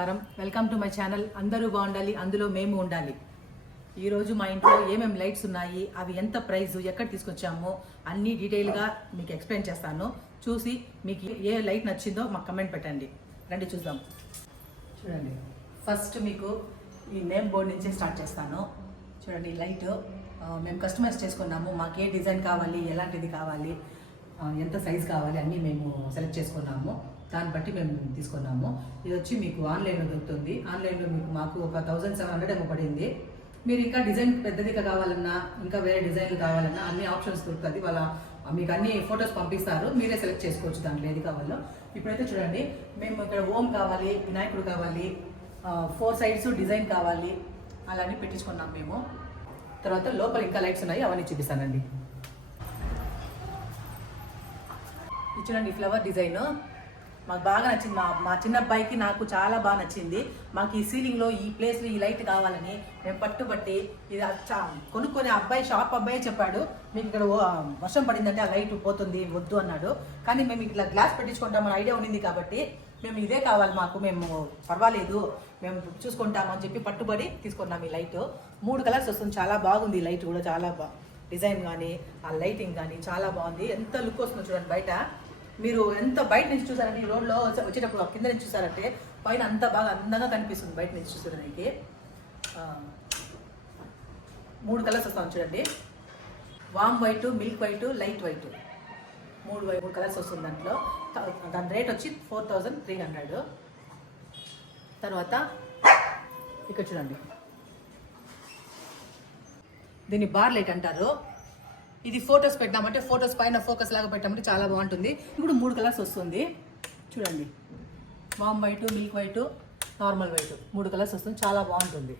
నమస్కారం, welcome to my channel. అందరూ బాగుండాలి, అందులో మేము ఉండాలి. ఈరోజు మా ఇంట్లో ఏమేమి లైట్స్ ఉన్నాయి, అవి ఎంత ప్రైస్, ఎక్కడ తీసుకొచ్చామో అన్నీ డీటెయిల్గా మీకు ఎక్స్ప్లెయిన్ చేస్తాను. చూసి మీకు ఏ లైట్ నచ్చిందో మాకు కమెంట్ పెట్టండి. రండి చూద్దాం. చూడండి, ఫస్ట్ మీకు ఈ నేమ్ బోర్డ్ నుంచి స్టార్ట్ చేస్తాను. చూడండి, ఈ లైట్ మేము కస్టమైజ్ చేసుకున్నాము. మాకు ఏ డిజైన్ కావాలి, ఎలాంటిది కావాలి, ఎంత సైజ్ కావాలి అన్నీ మేము సెలెక్ట్ చేసుకున్నాము. దాన్ని బట్టి మేము తీసుకున్నాము. ఇది వచ్చి మీకు ఆన్లైన్లో దొరుకుతుంది. ఆన్లైన్లో మాకు ఒక 1700 ఏమో పడింది. మీరు ఇంకా డిజైన్ పెద్దదిగా కావాలన్నా, ఇంకా వేరే డిజైన్లు కావాలన్నా అన్ని ఆప్షన్స్ దొరుకుతుంది. మీకు అన్ని ఫొటోస్ పంపిస్తారు, మీరే సెలెక్ట్ చేసుకోవచ్చు దాంట్లో ఏది కావాలో. ఇప్పుడైతే చూడండి, మేము ఇక్కడ ఓం కావాలి, వినాయకుడు కావాలి, 4 sides డిజైన్ కావాలి, అలానే పెట్టించుకున్నాం మేము. తర్వాత లోపల ఇంకా లైట్స్ ఉన్నాయి, అవన్నీ చూపిస్తానండి. ఇది చూడండి, ఫ్లవర్ డిజైన్ మాకు బాగా నచ్చింది. మా చిన్న అబ్బాయికి నాకు చాలా బాగా నచ్చింది. మాకు ఈ సీలింగ్లో ఈ ప్లేస్లో ఈ లైట్ కావాలని మేము పట్టుబట్టి ఇది కొనుక్కొని అబ్బాయి షాప్ అబ్బాయి చెప్పాడు, మీకు ఇక్కడ వర్షం పడిందంటే ఆ లైట్ పోతుంది, వద్దు అన్నాడు. కానీ మేము ఇట్లా గ్లాస్ పెట్టించుకుంటామని ఐడియా ఉండింది కాబట్టి మేము ఇదే కావాలి, మేము పర్వాలేదు, మేము చూసుకుంటామని చెప్పి పట్టుబడి తీసుకున్నాం. ఈ లైట్ 3 కలర్స్ వస్తుంది. చాలా బాగుంది ఈ లైట్ కూడా, చాలా డిజైన్ కానీ ఆ లైటింగ్ కానీ చాలా బాగుంది. ఎంత లుక్ వస్తుందో చూడండి. బయట మీరు ఎంత బయట నుంచి చూసారంటే, ఈ రోడ్లో వచ్చేటప్పుడు కింద నుంచి చూసారంటే పైన అంత బాగా అందంగా కనిపిస్తుంది. బయట నుంచి చూసేదానికి 3 కలర్స్ వస్తాను చూడండి. వామ్ white, milk white, light white, 3 colours వస్తుంది దాంట్లో. దాని రేట్ వచ్చి 4300. తర్వాత ఇక్కడ చూడండి, దీన్ని బార్ లైట్ అంటారు. ఇది ఫొటోస్ పెట్టామంటే, ఫొటోస్ పైన ఫోకస్ లాగా పెట్టామంటే చాలా బాగుంటుంది. ఇప్పుడు 3 కలర్స్ వస్తుంది చూడండి. వామ్ white, milk white, normal white, 3 colours వస్తుంది. చాలా బాగుంటుంది.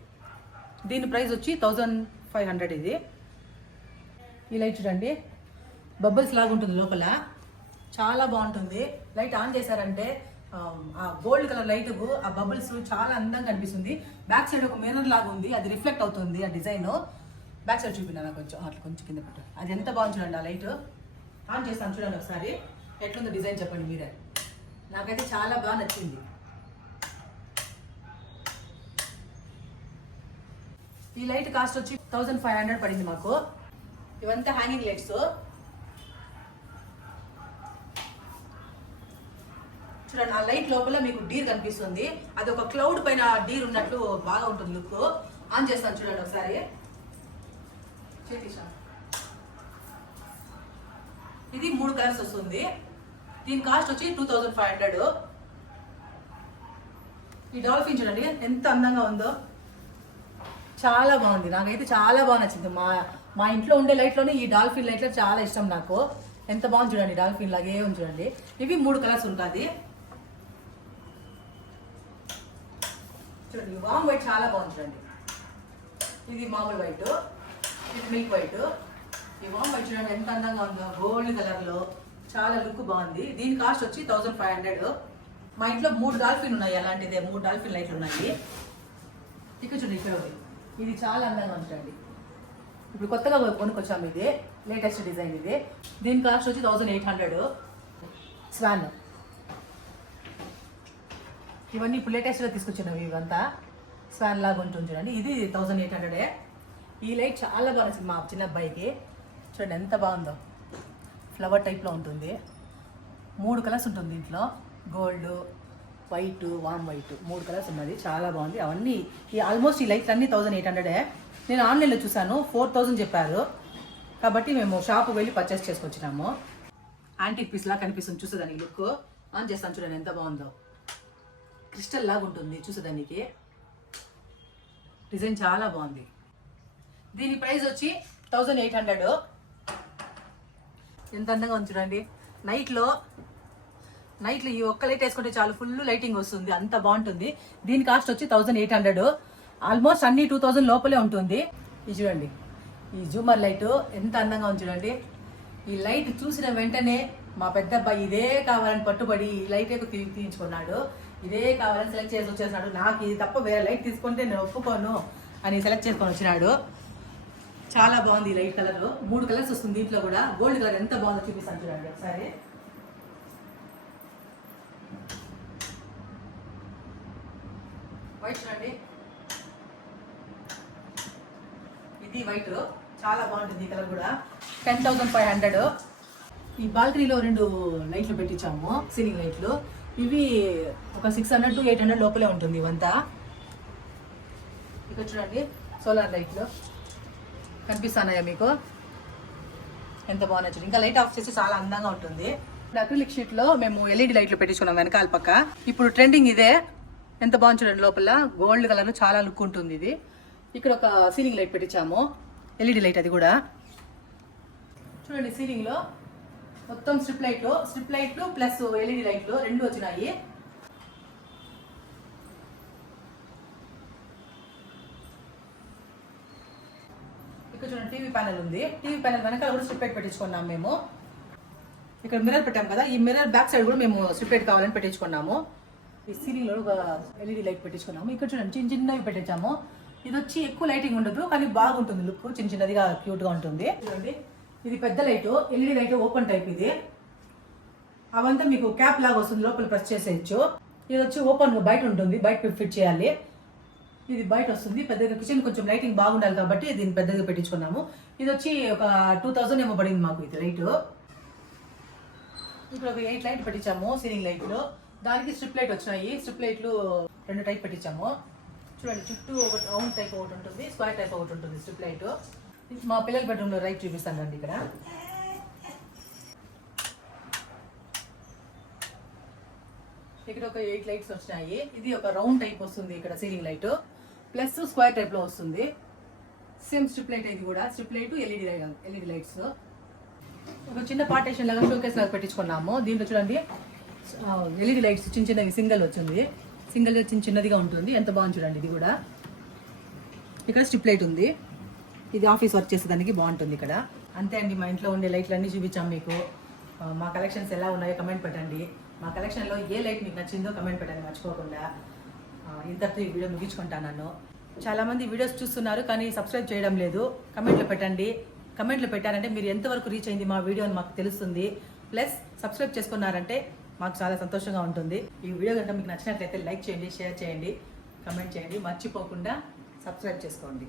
దీని ప్రైస్ వచ్చి 1500. ఇది ఈ లైట్ చూడండి, బబుల్స్ లాగా ఉంటుంది లోపల, చాలా బాగుంటుంది. లైట్ ఆన్ చేశారంటే ఆ గోల్డ్ కలర్ లైట్, ఆ బబుల్స్ చాలా అందంగా కనిపిస్తుంది. బ్యాక్ సైడ్ ఒక మిర్రర్ లాగా ఉంది, అది రిఫ్లెక్ట్ అవుతుంది ఆ డిజైన్. బ్యాక్ సైడ్ చూపినా కొంచెం అట్లా కొంచెం కింద పెట్టు. అది ఎంత బాగుంది చూడండి. ఆ లైట్ ఆన్ చేస్తాను చూడండి ఒకసారి, ఎట్లుందో డిజైన్ చెప్పండి మీరే. నాకైతే చాలా బాగా నచ్చింది. ఈ లైట్ కాస్ట్ వచ్చి 1500 పడింది మాకు. ఇవంతా హ్యాంగింగ్ లైట్స్. చూడండి, ఆ లైట్ లోపల మీకు డీర్ కనిపిస్తుంది. అది ఒక క్లౌడ్ పైన డీర్ ఉన్నట్లు బాగా ఉంటుంది లుక్. ఆన్ చేస్తాను చూడండి ఒకసారి. ఇది 3 కలర్స్ వస్తుంది. దీని కాస్ట్ వచ్చి 2500. ఈ డాల్ఫిన్ చూడండి ఎంత అందంగా ఉందో, చాలా బాగుంది. నాకైతే చాలా బాగా నచ్చింది. మా ఇంట్లో ఉండే లైట్లోనే ఈ డాల్ఫిన్ లైట్లో చాలా ఇష్టం నాకు. ఎంత బాగుంది చూడండి, డాల్ఫిన్ లాగే ఉంది చూడండి. ఇవి 3 కలర్స్ ఉంటుంది. చూడండి, వామ్ వైట్ చాలా బాగుంది చూడండి. ఇది మామూలు వైట్, ఇది మిల్క్ వైట్. ఈ వామ్ వైట్ చూడండి ఎంత అందంగా ఉందో, గోల్డ్ కలర్లో చాలా లుక్ బాగుంది. దీని కాస్ట్ వచ్చి 1500. మా ఇంట్లో 3 డాల్ఫిన్ ఉన్నాయి, అలాంటిదే 3 డాల్ఫిన్ లైట్లు ఉన్నాయి. ఇక్కడ చూడండి, ఇక్కడ ఇది చాలా అందంగా ఉంటుంది. ఇప్పుడు కొత్తగా కొనుక్కొచ్చాము, ఇది లేటెస్ట్ డిజైన్. ఇది దీని కాస్ట్ వచ్చి 1800. స్వాన్ ఇవన్నీ ఇప్పుడు లేటెస్ట్గా తీసుకొచ్చినవి. ఇవంతా స్వాన్ లాగా ఉంటుంది చూడండి. ఇది 1800. ఈ లైట్ చాలా బాగా నచ్చింది మా చిన్న అబ్బాయికి. చూడండి ఎంత బాగుందో, ఫ్లవర్ టైప్లో ఉంటుంది. 3 కలర్స్ ఉంటుంది దీంట్లో, గోల్డ్, వైట్, వామ్ వైట్, 3 కలర్స్ ఉన్నది. చాలా బాగుంది. అవన్నీ ఆల్మోస్ట్ ఈ లైట్స్ అన్నీ 1800. నేను ఆన్లైన్లో చూసాను, 4000 చెప్పారు. కాబట్టి మేము షాపు వెళ్ళి పర్చేస్ చేసుకొచ్చినాము. యాంటిక్ పీస్ లాగా కనిపిస్తుంది చూసేదానికి లుక్. ఆన్ చేస్తాను చూడండి ఎంత బాగుందో, క్రిస్టల్ లాగా ఉంటుంది చూసేదానికి. డిజైన్ చాలా బాగుంది. దీని ప్రైస్ వచ్చి 1800. ఎంత అందంగా ఉంది చూడండి. నైట్లో ఈ ఒక్క లైట్ వేసుకుంటే చాలు, ఫుల్ లైటింగ్ వస్తుంది, అంత బాగుంటుంది. దీని కాస్ట్ వచ్చి 1800. ఆల్మోస్ట్ అన్ని 2000 లోపలే ఉంటుంది. ఇది చూడండి, ఈ జూమర్ లైట్ ఎంత అందంగా ఉంది చూడండి. ఈ లైట్ చూసిన వెంటనే మా పెద్ద అబ్బాయి ఇదే కావాలని పట్టుబడి ఈ లైటే తీయించుకున్నాడు. ఇదే కావాలని సెలెక్ట్ చేసి వచ్చేసినాడు. నాకు ఇది తప్ప వేరే లైట్ తీసుకుంటే నేను ఒప్పుకోను అని సెలెక్ట్ చేసుకొని వచ్చినాడు. చాలా బాగుంది ఈ లైట్ కలర్. 3 కలర్స్ వస్తుంది దీంట్లో కూడా. గోల్డ్ కలర్ ఎంత బాగుందో చూపిస్తాను చూడండి ఒకసారి. వైట్ చూడండి, ఇది వైట్ చాలా బాగుంటుంది ఈ కలర్ కూడా. 10,500. ఈ బాల్కనీలో 2 లైట్లు పెట్టించాము, సీలింగ్ లైట్లు. ఇవి ఒక 600 to 800 లోపలే ఉంటుంది ఇవంతా. ఇక్కడ చూడండి సోలార్ లైట్లు కనిపిస్తున్నాయా మీకు, ఎంత బాగున్నాయి చూడండి. ఇంకా లైట్ ఆఫ్ చేసి చాలా అందంగా ఉంటుంది. అక్రిలిక్ షీట్ లో మేము ఎల్ఈడి లైట్లు పెట్టించుకున్నాం వెనకాల పక్క. ఇప్పుడు ట్రెండింగ్ ఇదే, ఎంత బాగుంది చూడండి. లోపల గోల్డ్ కలర్ చాలా లుక్ ఉంటుంది ఇది. ఇక్కడ ఒక సీలింగ్ లైట్ పెట్టించాము, ఎల్ఈడి లైట్, అది కూడా చూడండి. సీలింగ్ లో మొత్తం స్ట్రిప్ లైట్లు ప్లస్ ఎల్ఈడి లైట్లు 2 వచ్చినాయి. ఇక్కడ చూడండి టీవీ ప్యానెల్ ఉంది. టీవీ ప్యానెల్ వెనకాల కూడా స్ట్రిప్ లైట్ పెట్టించుకున్నాం మేము. ఇక్కడ మిర్రర్ పెట్టాం కదా, ఈ మిర్రర్ బ్యాక్ సైడ్ కూడా మేము స్ట్రిప్ లైట్ కావాలని పెట్టించుకున్నాము. ఈ సీలింగ్ లో ఒక ఎల్ఈడి లైట్ పెట్టించుకున్నాము. ఇక్కడ చూడండి చిన్నవి పెట్టించాము. ఇది వచ్చి ఎక్కువ లైటింగ్ ఉండదు కానీ బాగుంటుంది లుక్, చిన్నదిగా క్యూట్ గా ఉంటుంది. చూడండి ఇది పెద్ద light, LED light open type. ఇది అవంతా మీకు క్యాప్ లాగా వస్తుంది, లోపల ప్రెస్ చేసేయచ్చు. ఇది వచ్చి ఓపెన్ బయట ఉంటుంది, బయట ఫిట్ చేయాలి. ఇది బయట వస్తుంది పెద్దగా. కిచెన్ కొంచెం లైటింగ్ బాగుండాలి కాబట్టి దీన్ని పెద్దగా పెట్టించుకున్నాము. ఇది వచ్చి ఒక 2000 ఏమో పడింది మాకు ఇది లైట్. ఇప్పుడు ఒక 8 లైట్ పెట్టించాము సీలింగ్ లైట్లు. దానికి స్ట్రిప్ లైట్ వచ్చినాయి. స్ట్రిప్ లైట్లు 2 టైప్ పెట్టించాము. చూడండి చుట్టూ ఒక రౌండ్ టైప్ ఒకటి ఉంటుంది, స్క్వేర్ టైప్ ఒకటి ఉంటుంది స్ట్రిప్ లైట్. మా పిల్లల బెడ్రూమ్ లో లైట్ చూపిస్తాను రండి. ఇక్కడ ఒక 8 లైట్స్ వచ్చినాయి. ఇది ఒక రౌండ్ టైప్ వస్తుంది ఇక్కడ ceiling light, plus square type లో వస్తుంది. సేమ్ స్ట్రిప్ లైట్, ఇది కూడా స్ట్రిప్ లైట్ ఎల్ఈడి లైట్స్. ఒక చిన్న పార్టీషన్ లాగా షోకేస్ లాగా పెట్టించుకున్నాము. దీంట్లో చూడండి ఎల్ఈడి లైట్స్ చిన్నవి సింగిల్ వచ్చింది, సింగిల్ చిన్నదిగా ఉంటుంది, ఎంత బాగుంది చూడండి. ఇది కూడా ఇక్కడ స్ట్రిప్ లైట్ ఉంది, ఇది ఆఫీస్ వర్క్ చేసేదానికి బాగుంటుంది ఇక్కడ. అంతే అండి, మా ఇంట్లో ఉండే లైట్లు అన్నీ చూపించాం మీకు. మా కలెక్షన్స్ ఎలా ఉన్నాయో కమెంట్ పెట్టండి. మా కలెక్షన్లో ఏ లైట్ మీకు నచ్చిందో కమెంట్ పెట్టండి మర్చిపోకుండా. ఇంతటితో ఈ వీడియో ముగించుకుంటాను. చాలామంది వీడియోస్ చూస్తున్నారు కానీ సబ్స్క్రైబ్ చేయడం లేదు. కమెంట్లు పెట్టండి. కమెంట్లు పెట్టారంటే మీరు ఎంతవరకు రీచ్ అయింది మా వీడియో అని మాకు తెలుస్తుంది. ప్లస్ సబ్స్క్రైబ్ చేసుకున్నారంటే మాకు చాలా సంతోషంగా ఉంటుంది. ఈ వీడియో కనుక మీకు నచ్చినట్లయితే లైక్ చేయండి, షేర్ చేయండి, కమెంట్ చేయండి. మర్చిపోకుండా సబ్స్క్రైబ్ చేసుకోండి.